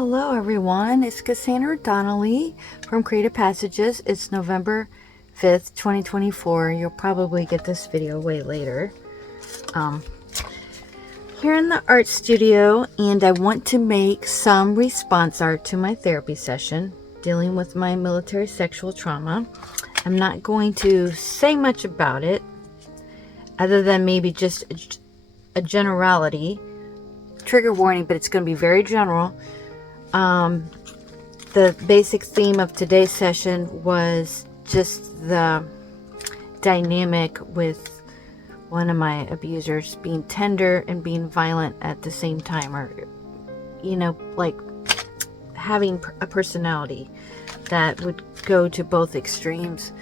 Hello everyone, it's Cassandra Donnelly from Creative Passages. It's November 5th, 2024. You'll probably get this video way later. Here in the art studio, and I want to make some response art to my therapy session dealing with my military sexual trauma. I'm not going to say much about it other than maybe just a generality. Trigger warning, but it's going to be very general. The basic theme of today's session was just the dynamic with one of my abusers being tender and being violent at the same time, or, you know, like having a personality that would go to both extremes,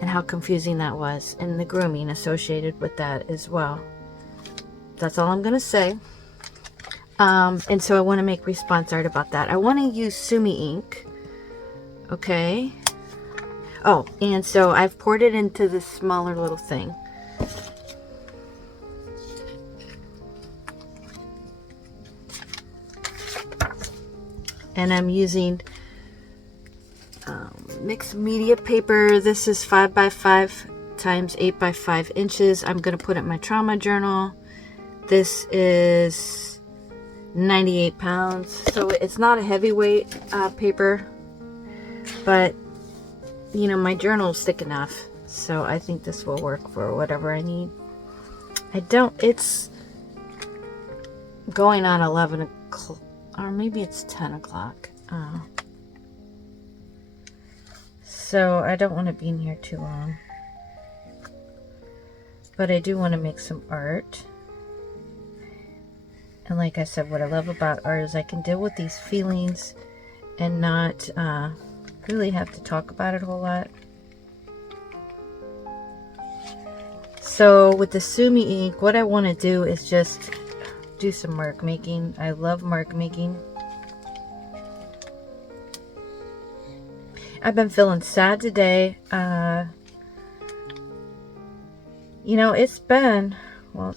and how confusing that was, and the grooming associated with that as well. That's all I'm going to say. And so I want to make response art about that. I want to use Sumi ink. Okay. Oh, and so I've poured it into this smaller little thing. And I'm using mixed media paper. This is 5x5 times 8x5 inches. I'm going to put it in my trauma journal. This is 98 pounds, so it's not a heavyweight paper, but you know, my journal is thick enough, so I think this will work for whatever I need. It's going on 11 o'clock, or maybe it's 10 o'clock, so I don't want to be in here too long, but I do want to make some art. And like I said, what I love about art is I can deal with these feelings and not really have to talk about it a whole lot. So with the Sumi ink, what I want to do is just do some mark making. I love mark making. I've been feeling sad today. You know, it's been, well,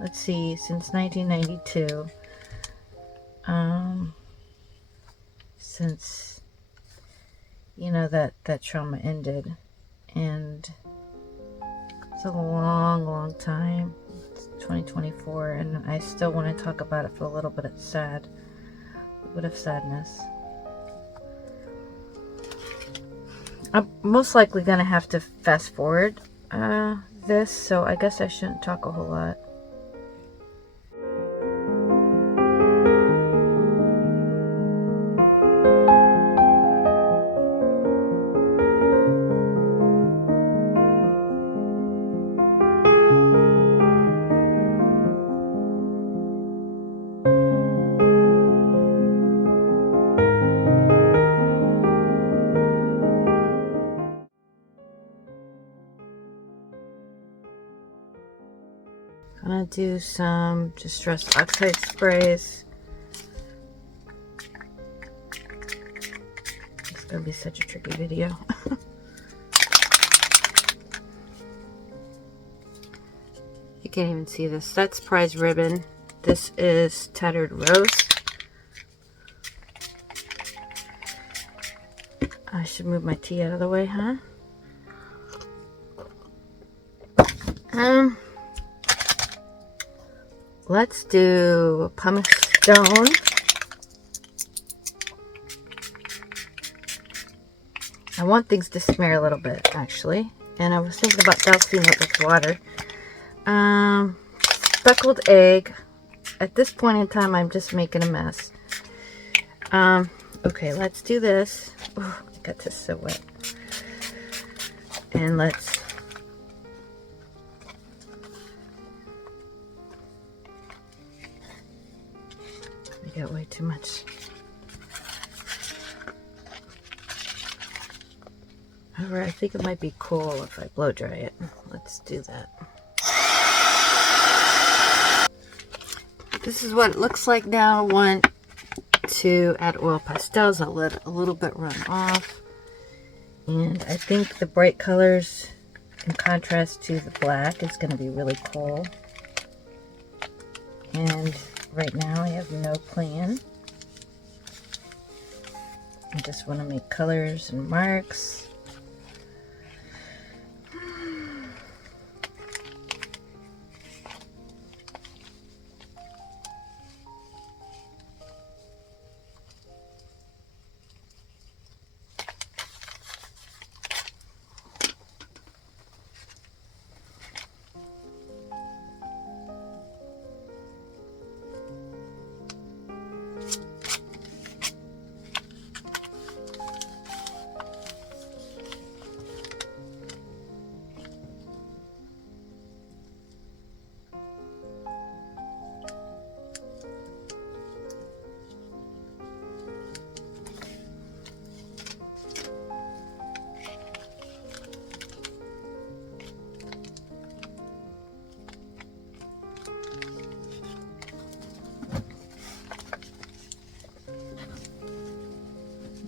let's see, since 1992, since, you know, that trauma ended, and it's a long time. It's 2024, and I still want to talk about it for a little bit of sadness. I'm most likely going to have to fast forward this, so I guess I shouldn't talk a whole lot. I'm going to do some Distress Oxide sprays. It's going to be such a tricky video. You can't even see this. That's Prize Ribbon. This is Tattered Rose. I should move my tea out of the way, huh? Let's do Pumice Stone. I want things to smear a little bit, actually. And I was thinking about dousing it with water. Speckled egg. At this point in time, I'm just making a mess. Okay, let's do this. Oh, I got this so wet. And let's... I got way too much. However, I think it might be cool if I blow dry it. Let's do that. This is what it looks like now. I want to add oil pastels. I'll let a little bit run off. And I think the bright colors in contrast to the black is going to be really cool. And right now I have no plan. I just want to make colors and marks.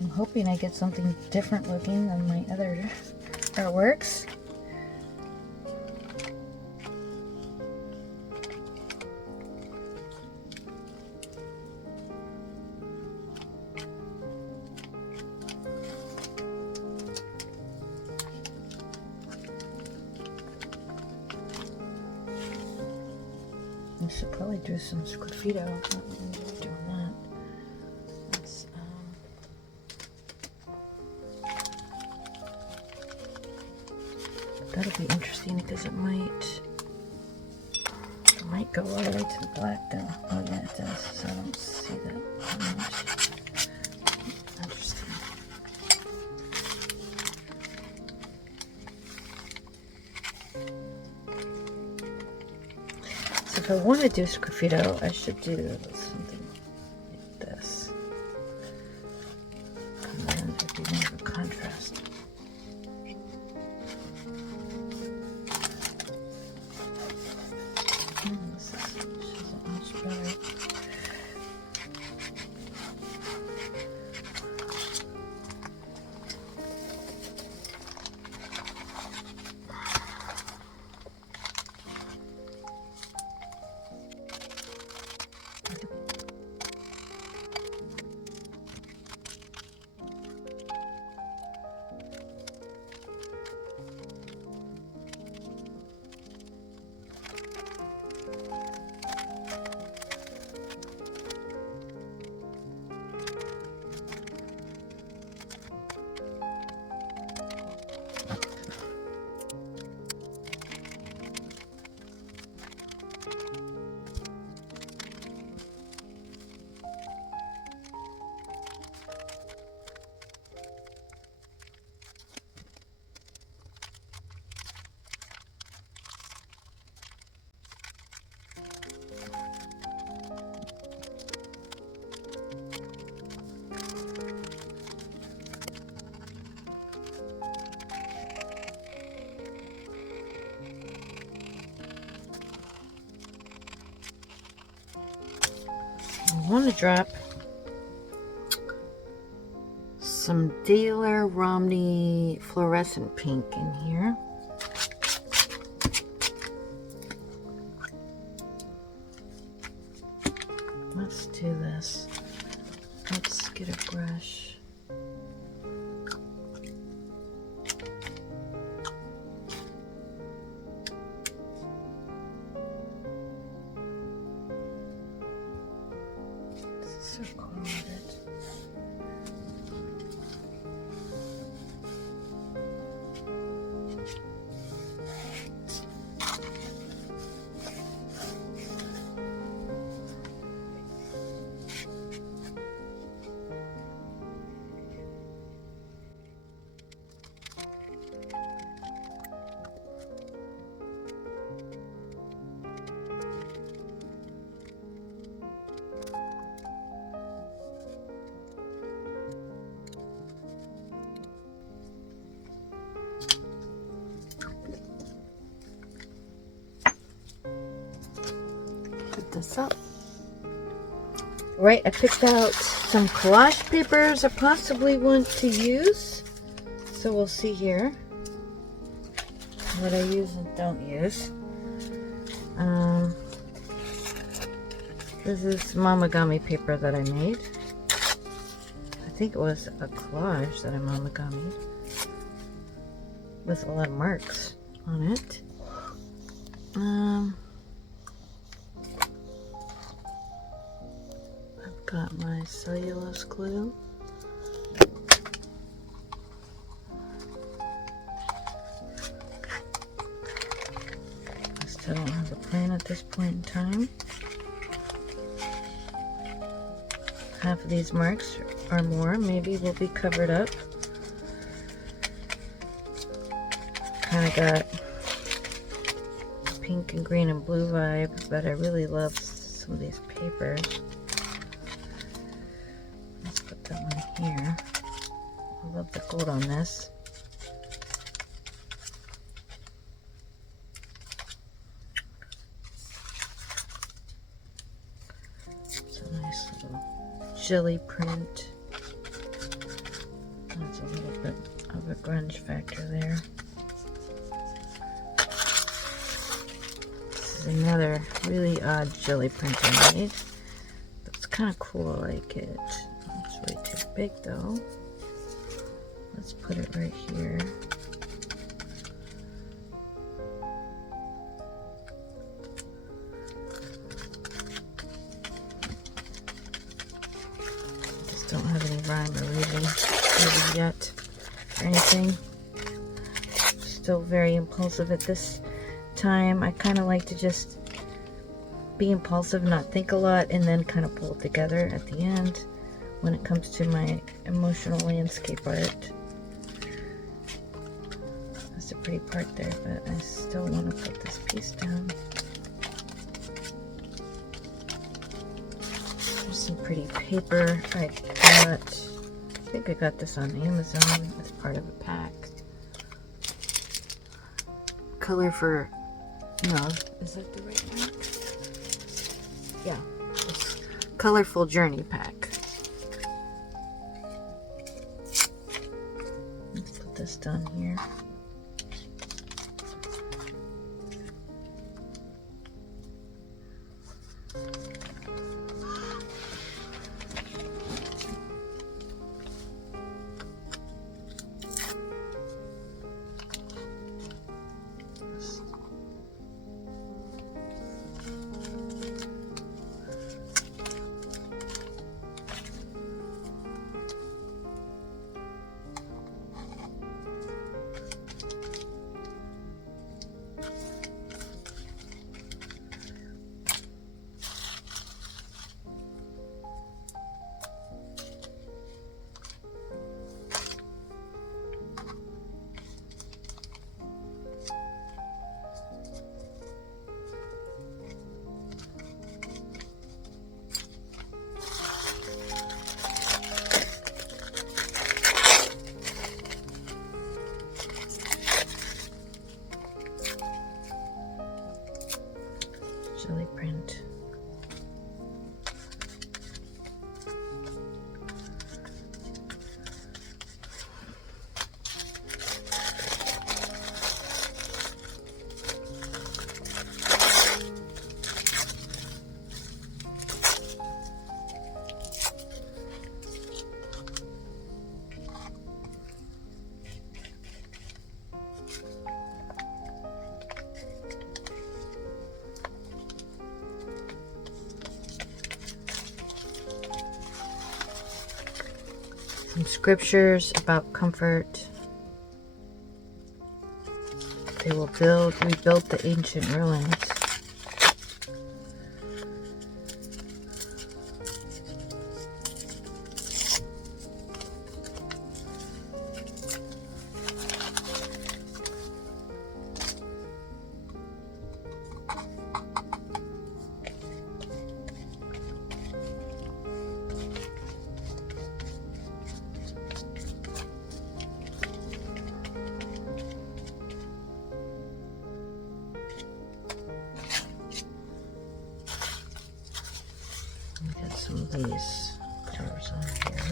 I'm hoping I get something different looking than my other artworks. I should probably do some sgraffito. I'm not really doing that. Let's, that'll be interesting because it might go all the way to the black though. Oh yeah, it does. So I don't see that much. Interesting. So if I want to do sgraffito, I should do something like this. And then it'd be more of a contrast. This isn't much better. I want to drop some Daler Romney fluorescent pink in here. Let's do this. Let's get a brush. Circle with it. This up. Right, I picked out some collage papers I possibly want to use. So we'll see here what I use and don't use. This is mamagami paper that I made. I think it was a collage that I'm Amigami with a lot of marks on it. I've got my cellulose glue. I still don't have a plan at this point in time. Half of these marks or more maybe will be covered up. Kind of got pink and green and blue vibe, but I really love some of these papers. Let's put that one here. I love the gold on this. It's a nice little jelly print. That's a little bit of a grunge factor there. This is another really odd jelly print I made. It's kind of cool, I like it. It's way too big though. Let's put it right here. Don't have any rhyme or reason yet or anything. Still very impulsive at this time. I kind of like to just be impulsive, not think a lot, and then kind of pull it together at the end when it comes to my emotional landscape art. That's a pretty part there, but I still want to put this piece down. Some pretty paper I got. I think I got this on Amazon as part of a pack. Color for, no, is that the right pack? Yeah, it's Colorful Journey pack. Let's put this down here. Jelly print. Some scriptures about comfort. They will rebuild the ancient ruins. Get some of these colors on here.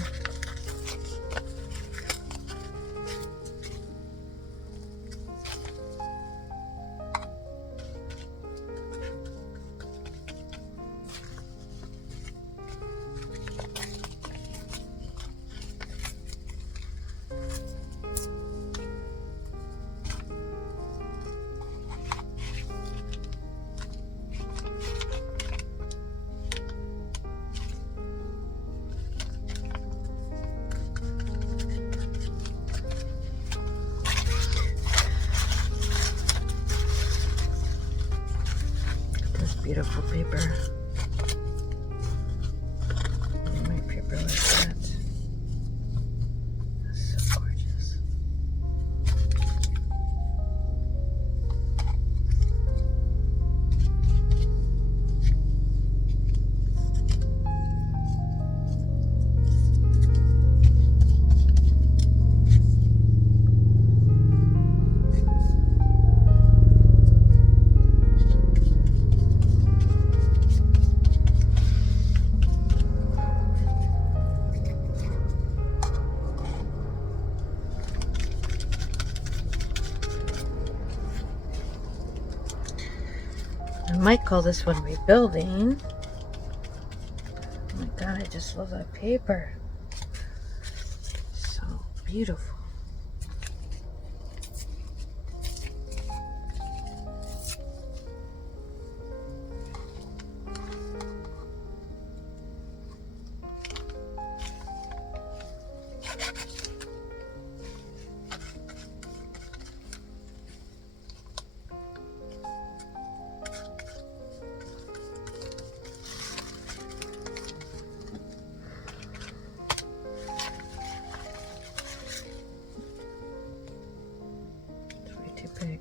beautiful paper. My paper like that. That's so gorgeous. I might call this one rebuilding. Oh my god, I just love that paper. So beautiful. Too big.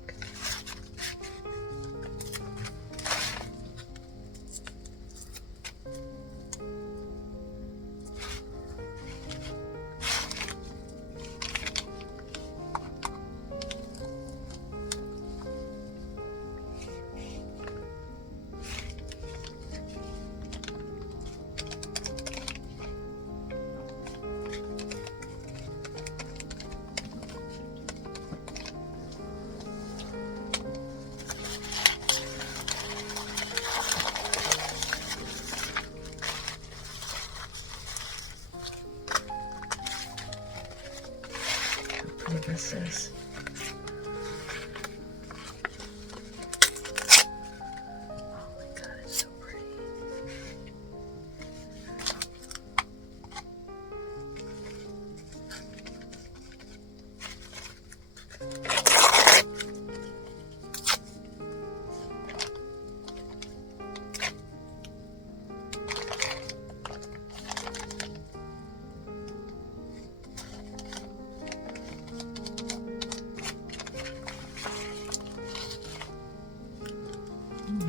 This is. Oh my god, it's so pretty.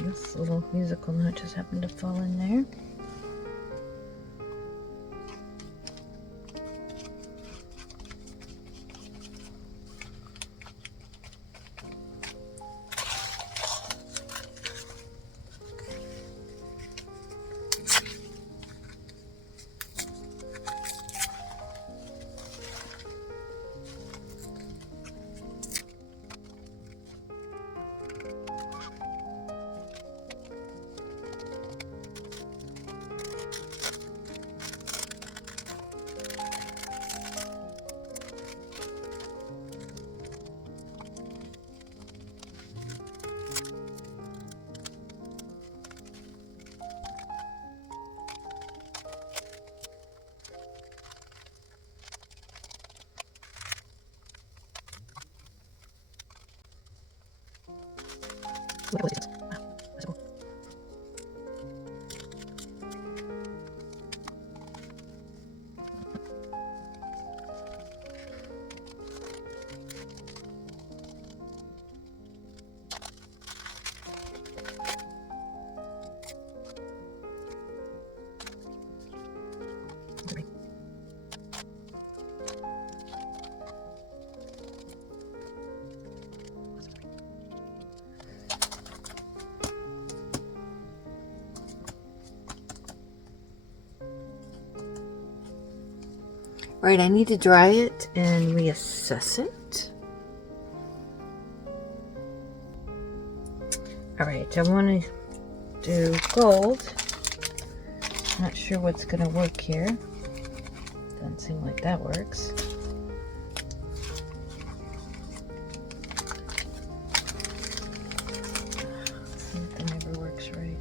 This little musical note just happened to fall in there. Look at this. Wow, that's cool. Right, I need to dry it and reassess it. Alright, I want to do gold. Not sure what's going to work here. Doesn't seem like that works. Something never works right.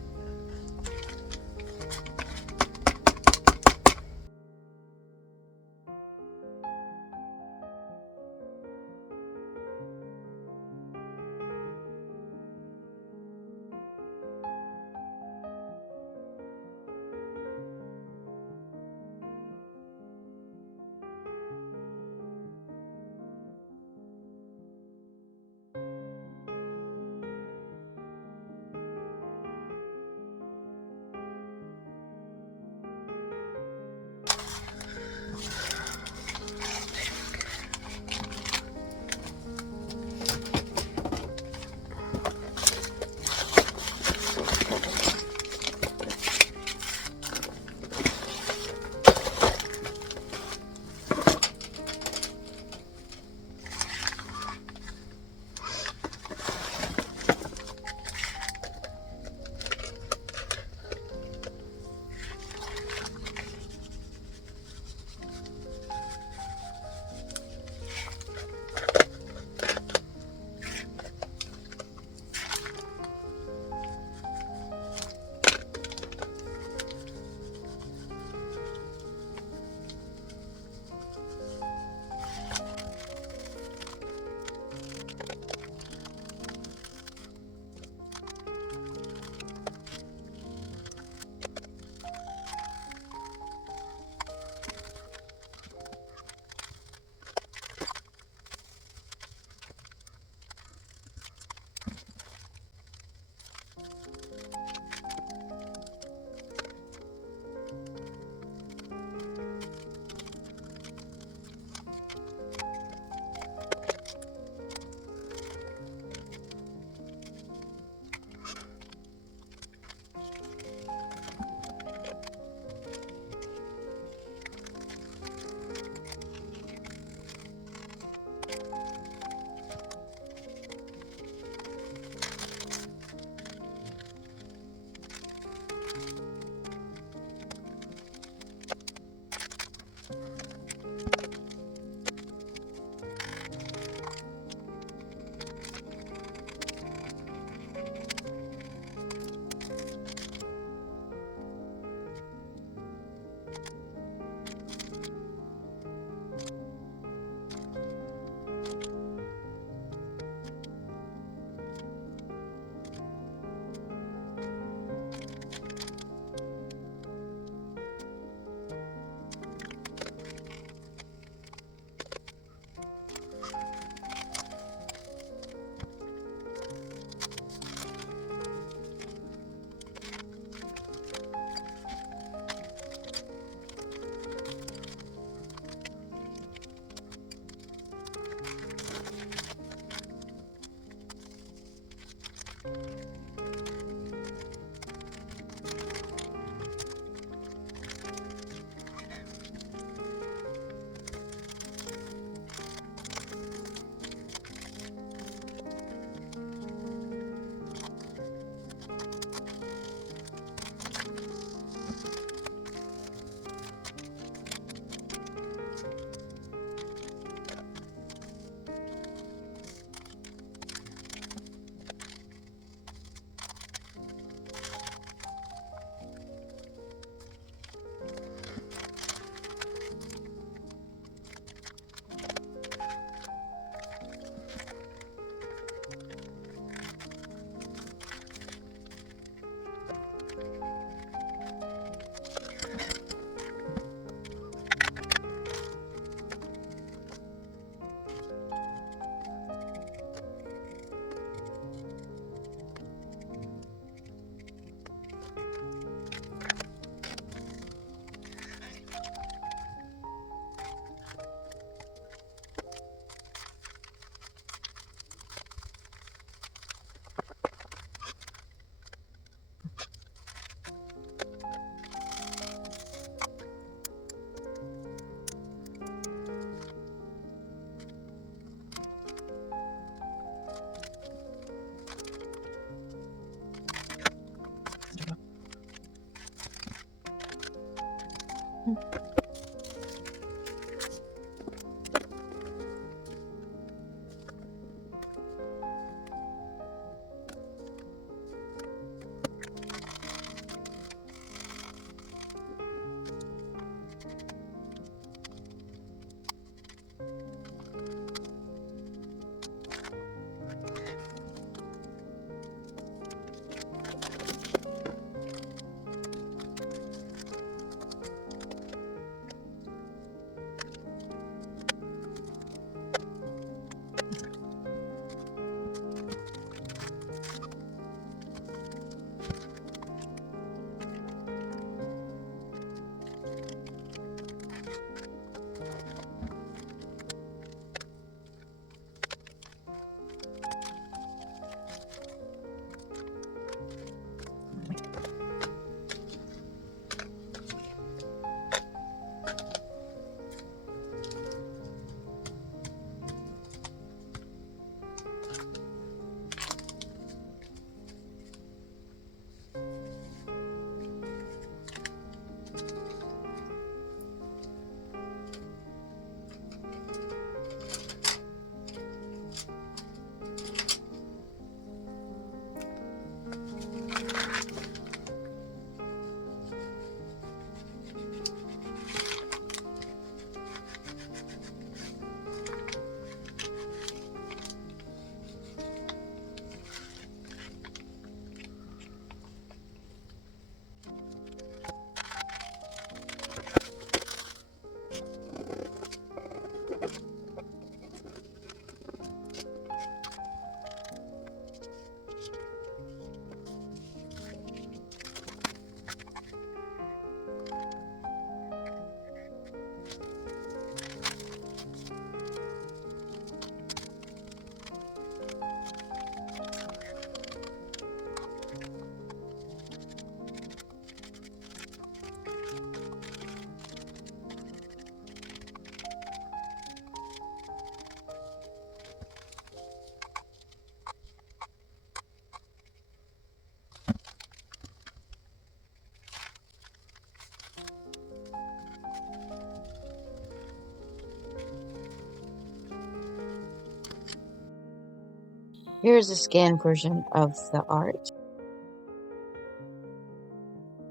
Here's a scanned version of the art.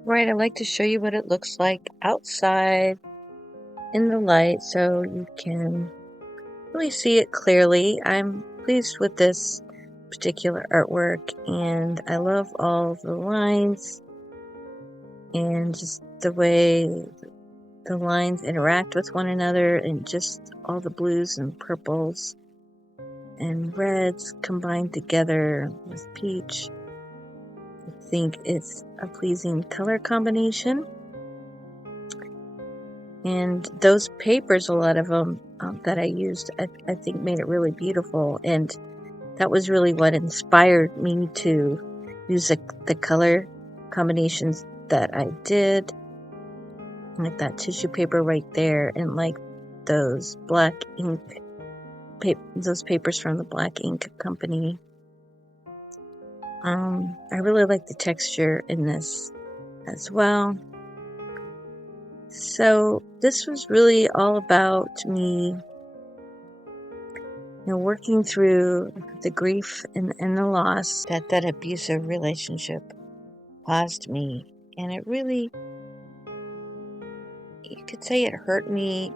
Right, I like to show you what it looks like outside in the light so you can really see it clearly. I'm pleased with this particular artwork, and I love all the lines and just the way the lines interact with one another, and just all the blues and purples and reds combined together with peach. I think it's a pleasing color combination. And those papers, a lot of them that I used, I think made it really beautiful. And that was really what inspired me to use the color combinations that I did. Like that tissue paper right there, and like those black ink, those papers from the Black Ink Company. I really like the texture in this as well. So this was really all about me, working through the grief and the loss that abusive relationship caused me. And it really, you could say it hurt me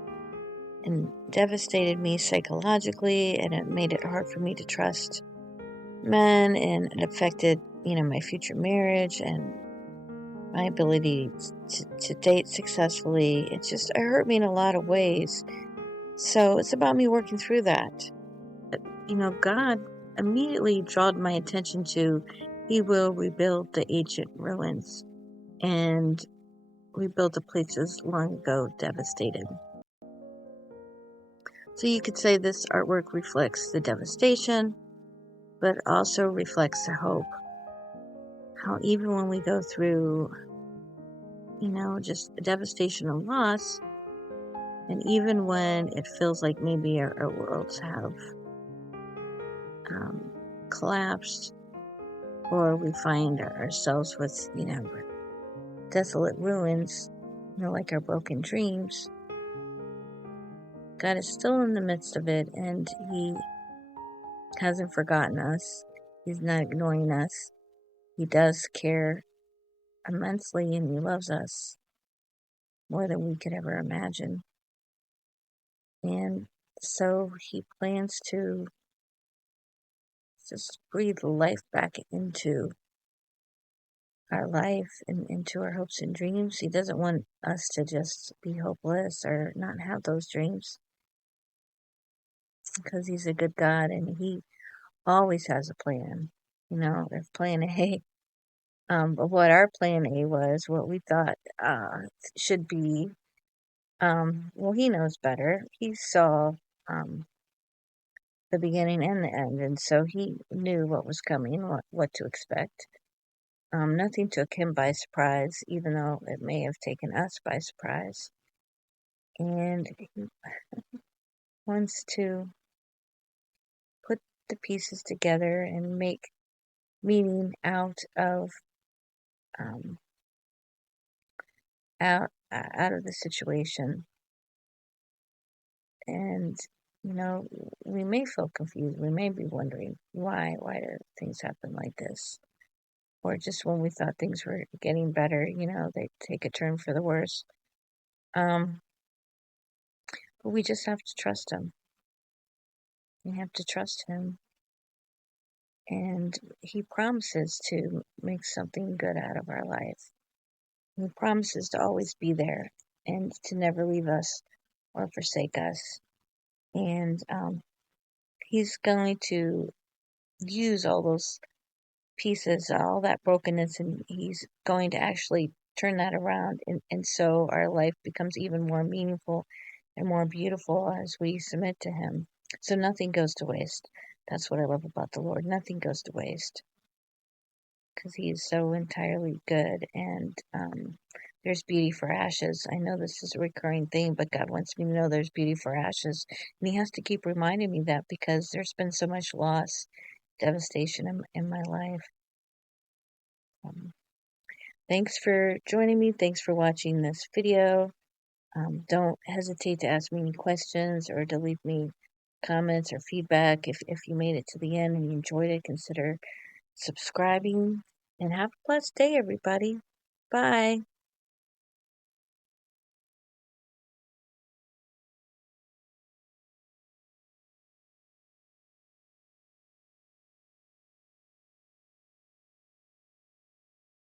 and devastated me psychologically, and it made it hard for me to trust men, and it affected, my future marriage and my ability to date successfully. It hurt me in a lot of ways. So it's about me working through that. God immediately drawed my attention to, He will rebuild the ancient ruins and rebuild the places long ago devastated. So you could say this artwork reflects the devastation, but also reflects the hope. How even when we go through, just devastation and loss, and even when it feels like maybe our worlds have collapsed, or we find ourselves with, desolate ruins, like our broken dreams, God is still in the midst of it, and He hasn't forgotten us. He's not ignoring us. He does care immensely, and He loves us more than we could ever imagine. And so He plans to just breathe life back into our life and into our hopes and dreams. He doesn't want us to just be hopeless or not have those dreams, because He's a good God, and He always has a plan. There's plan A. But what our plan A was, what we thought should be, well, He knows better. He saw the beginning and the end, and so He knew what was coming, what to expect. Nothing took Him by surprise, even though it may have taken us by surprise. And He wants to put the pieces together and make meaning out of the situation. And we may feel confused. We may be wondering why do things happen like this, or just when we thought things were getting better, they take a turn for the worse. But we just have to trust Him. We have to trust Him, and He promises to make something good out of our life. He promises to always be there and to never leave us or forsake us. And He's going to use all those pieces, all that brokenness, and He's going to actually turn that around. And so our life becomes even more meaningful and more beautiful as we submit to Him. So nothing goes to waste. That's what I love about the Lord. Nothing goes to waste, because He is so entirely good. And there's beauty for ashes. I know this is a recurring theme, but God wants me to know there's beauty for ashes. And He has to keep reminding me that, because there's been so much loss, devastation in my life. Thanks for joining me. Thanks for watching this video. Don't hesitate to ask me any questions or to leave me comments or feedback. If you made it to the end and you enjoyed it, consider subscribing. And have a blessed day, everybody. Bye.